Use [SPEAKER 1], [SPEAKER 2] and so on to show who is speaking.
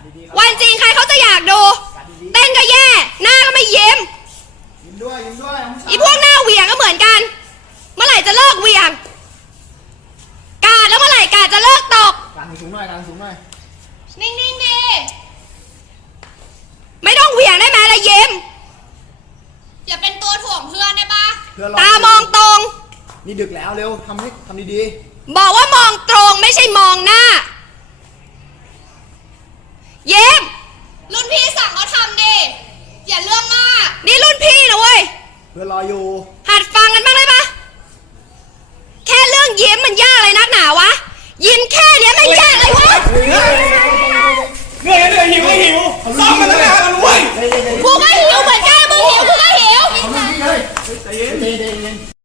[SPEAKER 1] วันจริงใครเขาจะอยากดูเต้นก็แย่หน้าก็ไม่ยิ้ม
[SPEAKER 2] ยิ้มด้วย
[SPEAKER 1] อีพวกหน้าเหวี่ยงก็เหมือนกันเมื่อไหร่จะเลิกเหวี่ยงกาดแล้วเมื่อไหร่กาดจะเลิกตก
[SPEAKER 2] การสูงหน่อย
[SPEAKER 1] นิ่งๆดีไม่ต้องเหวี่ยงได้ไหมละยิ้มอย่าเป็นตัวถ่วงเพื่อนได้ปะตามองตรง
[SPEAKER 2] นี่ดึกแล้วเร็วทำดี
[SPEAKER 1] บอกว่ามองตรงไม่ใช่มองหน้ายิ้มรุ่นพี่สั่งเขาทำดิอย่าเรื่องมากนี่รุ่นพี่นะเว้ย
[SPEAKER 2] เพื่อนรออยู่
[SPEAKER 1] หัดฟังกันบ้างได้ปะแค่เรื่องยิ้มมันยากเลยนักหนาวะยิ้มแค่เนี้ยมันยากเลยวะ
[SPEAKER 3] เหนื่อยหิวซ้อมกันตั้งนานแล้วเว้ย
[SPEAKER 1] กูก็หิวเหมือนกันมึงหิวกูก็หิว
[SPEAKER 2] ใจเย็น